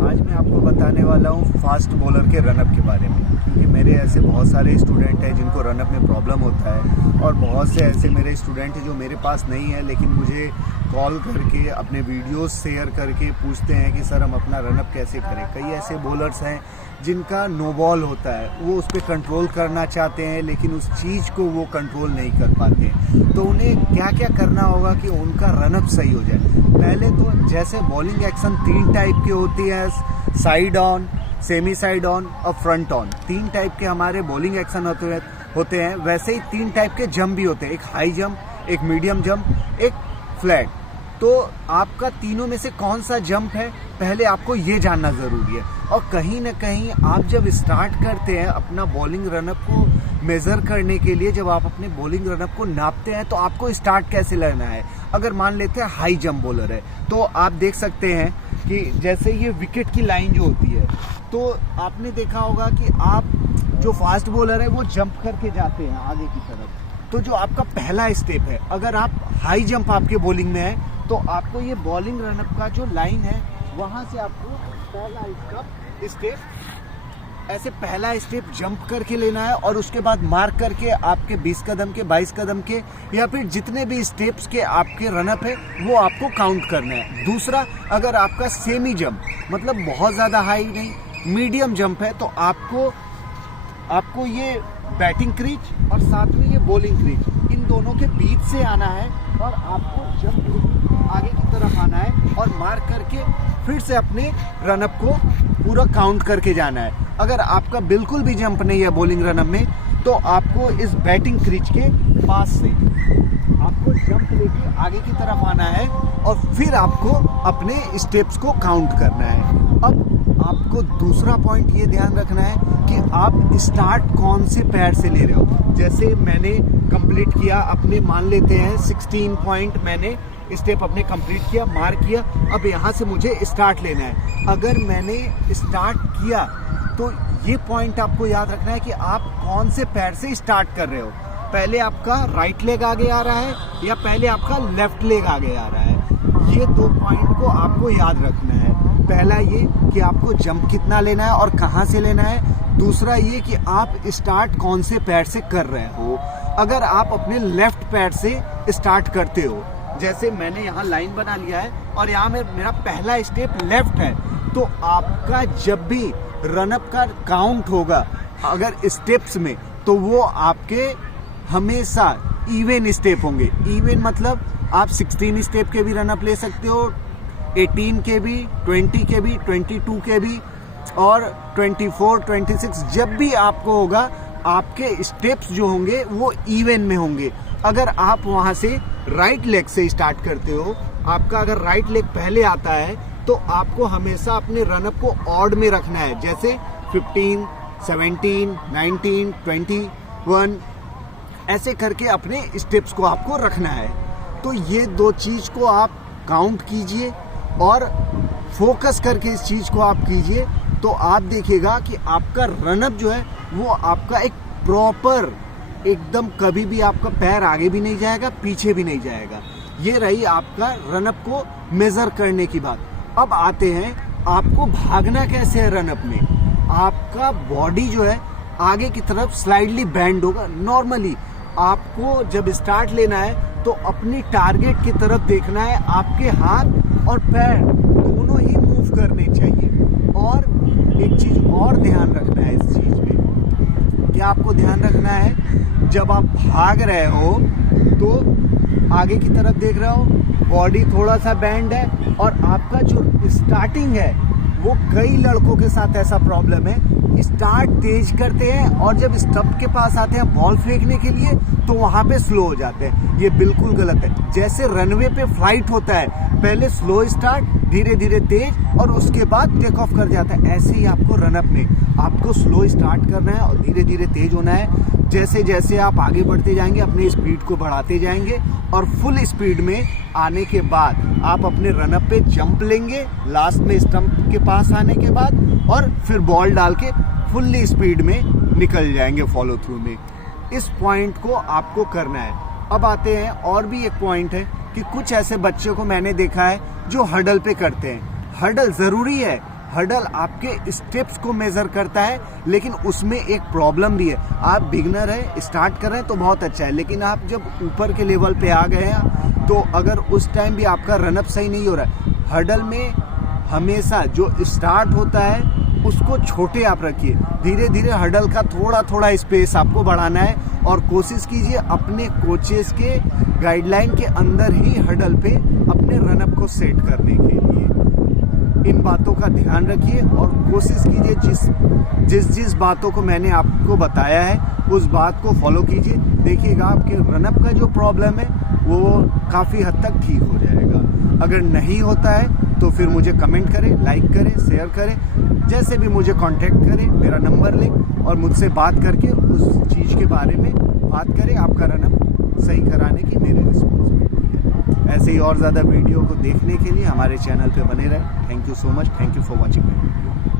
आज मैं आपको बताने वाला हूँ फास्ट बॉलर के रनअप के बारे में, क्योंकि मेरे ऐसे बहुत सारे स्टूडेंट हैं जिनको रनअप में प्रॉब्लम होता है और बहुत से ऐसे मेरे स्टूडेंट हैं जो मेरे पास नहीं है लेकिन मुझे कॉल करके अपने वीडियोस शेयर करके पूछते हैं कि सर हम अपना रनअप कैसे करें। कई ऐसे बॉलर्स हैं जिनका नो बॉल होता है, वो उस पर कंट्रोल करना चाहते हैं लेकिन उस चीज़ को वो कंट्रोल नहीं कर पाते हैं। तो उन्हें क्या क्या करना होगा कि उनका रनअप सही हो जाए। पहले तो जैसे बॉलिंग एक्शन 3 टाइप की होती है, side on, semi side on और फ्रंट ऑन। 3 टाइप के हमारे बॉलिंग एक्शन होते हैं। वैसे ही 3 टाइप के जंप भी होते हैं, एक हाई जंप, एक मीडियम जंप, एक फ्लैट। तो आपका तीनों में से कौन सा जंप है पहले आपको ये जानना ज़रूरी है। और कहीं ना कहीं आप जब स्टार्ट करते हैं अपना बॉलिंग रनअप को मेज़र करने के लिए, जब आप अपने बॉलिंग रनअप को नापते हैं तो आपको स्टार्ट कैसे लेना है। अगर मान लेते हैं हाई जंप बॉलर है तो आप देख सकते हैं कि जैसे ये विकेट की लाइन जो होती है, तो आपने देखा होगा कि आप जो फास्ट बॉलर है वो जंप करके जाते हैं आगे की तरफ। तो जो आपका पहला स्टेप है, अगर आप हाई जंप आपके बॉलिंग में है तो आपको ये बॉलिंग रनअप का जो लाइन है वहाँ से आपको पहला स्टेप जंप करके लेना है और उसके बाद मार्क करके आपके 20 कदम के, 22 कदम के या फिर जितने भी स्टेप्स के आपके रनअप है वो आपको काउंट करना है। दूसरा, अगर आपका सेमी जंप मतलब बहुत ज़्यादा हाई नहीं, मीडियम जंप है तो आपको ये बैटिंग क्रीज और साथ में ये बॉलिंग क्रीज, इन दोनों के बीच से आना है और आपको जंप आगे की तरफ आना है और मार्क करके फिर से अपने रनअप को पूरा काउंट करके जाना है। अगर आपका बिल्कुल भी जंप नहीं है बॉलिंग रनअप में तो आपको इस बैटिंग क्रीज के पास से आपको जंप लेके आगे की तरफ आना है और फिर आपको अपने स्टेप्स को काउंट करना है। अब आपको दूसरा पॉइंट ये ध्यान रखना है कि आप स्टार्ट कौन से पैर से ले रहे हो। जैसे मैंने कंप्लीट किया अपने, मान लेते हैं 16 पॉइंट मैंने स्टेप अपने कंप्लीट किया, मार्क किया। अब यहाँ से मुझे स्टार्ट लेना है। अगर मैंने स्टार्ट किया तो ये पॉइंट आपको याद रखना है कि आप कौन से पैर से स्टार्ट कर रहे हो। पहले आपका राइट लेग आगे आ रहा है या पहले आपका लेफ्ट लेग आगे आ रहा है। ये 2 पॉइंट को आपको याद रखना है। पहला ये कि आपको जंप कितना लेना है और कहाँ से लेना है। दूसरा ये कि आप स्टार्ट कौन से पैर से कर रहे हो। अगर आप अपने लेफ्ट पैर से स्टार्ट करते हो, जैसे मैंने यहाँ लाइन बना लिया है और यहाँ में मेरा पहला स्टेप लेफ्ट है, तो आपका जब भी रनअप का काउंट होगा अगर स्टेप्स में, तो वो आपके हमेशा इवन स्टेप होंगे। इवन मतलब आप 16 स्टेप के भी रनअप ले सकते हो, 18 के भी, 20 के भी, 22 के भी और 24, 26। जब भी आपको होगा आपके स्टेप्स जो होंगे वो इवन में होंगे। अगर आप वहाँ से राइट लेग से स्टार्ट करते हो, आपका अगर राइट लेग पहले आता है तो आपको हमेशा अपने रनअप को ऑड में रखना है। जैसे 15, 17, 19, 21 ऐसे करके अपने स्टेप्स को आपको रखना है। तो ये 2 चीज़ को आप काउंट कीजिए और फोकस करके इस चीज़ को आप कीजिए, तो आप देखिएगा कि आपका रनअप जो है वो आपका एक प्रॉपर, एकदम कभी भी आपका पैर आगे भी नहीं जाएगा पीछे भी नहीं जाएगा। ये रही आपका रनअप को मेज़र करने की बात। अब आते हैं आपको भागना कैसे है रनअप में। आपका बॉडी जो है आगे की तरफ स्लाइडली बेंड होगा। नॉर्मली आपको जब स्टार्ट लेना है तो अपनी टारगेट की तरफ देखना है। आपके हाथ और पैर दोनों ही मूव करने चाहिए। और एक चीज़ और ध्यान रखना है इस चीज़ में, क्या आपको ध्यान रखना है, जब आप भाग रहे हो तो आगे की तरफ देख रहे हो, बॉडी थोड़ा सा बैंड है और आपका जो स्टार्टिंग है वो कई लड़कों के साथ ऐसा प्रॉब्लम है, स्टार्ट तेज करते हैं और जब स्टंप के पास आते हैं बॉल फेंकने के लिए तो वहाँ पे स्लो हो जाते हैं। ये बिल्कुल गलत है। जैसे रनवे पे फ्लाइट होता है, पहले स्लो स्टार्ट, धीरे धीरे तेज और उसके बाद टेक ऑफ कर जाता है, ऐसे ही आपको रनअप में आपको स्लो स्टार्ट करना है और धीरे धीरे तेज होना है। जैसे जैसे आप आगे बढ़ते जाएंगे अपनी स्पीड को बढ़ाते जाएंगे और फुल स्पीड में आने के बाद आप अपने रनअप पे जंप लेंगे लास्ट में स्टंप के पास आने के बाद, और फिर बॉल डाल के फुल्ली स्पीड में निकल जाएंगे फॉलो थ्रू में। इस पॉइंट को आपको करना है। अब आते हैं और भी एक पॉइंट है कि कुछ ऐसे बच्चों को मैंने देखा है जो हर्डल पे करते हैं। हर्डल ज़रूरी है हडल आपके स्टेप्स को मेजर करता है, लेकिन उसमें एक प्रॉब्लम भी है। आप बिगनर है, स्टार्ट कर रहे हैं तो बहुत अच्छा है, लेकिन आप जब ऊपर के लेवल पे आ गए हैं तो अगर उस टाइम भी आपका रनअप सही नहीं हो रहा है, हडल में हमेशा जो स्टार्ट होता है उसको छोटे आप रखिए। धीरे धीरे हडल का थोड़ा थोड़ा स्पेस आपको बढ़ाना है और कोशिश कीजिए अपने कोचेस के गाइडलाइन के अंदर ही हडल पे अपने रनअप को सेट करने के लिए। इन बातों का ध्यान रखिए और कोशिश कीजिए जिस बातों को मैंने आपको बताया है उस बात को फॉलो कीजिए। देखिएगा आपके रनअप का जो प्रॉब्लम है वो काफ़ी हद तक ठीक हो जाएगा। अगर नहीं होता है तो फिर मुझे कमेंट करें, लाइक करें, शेयर करें, जैसे भी मुझे कांटेक्ट करें, मेरा नंबर लें और मुझसे बात करके उस चीज़ के बारे में बात करें। आपका रनअप सही कराने की मेरी रिस्पॉन्सिबिलिटी है। ऐसे ही और ज़्यादा वीडियो को देखने के लिए हमारे चैनल पे बने रहें। Thank you so much. Thank you for watching my video.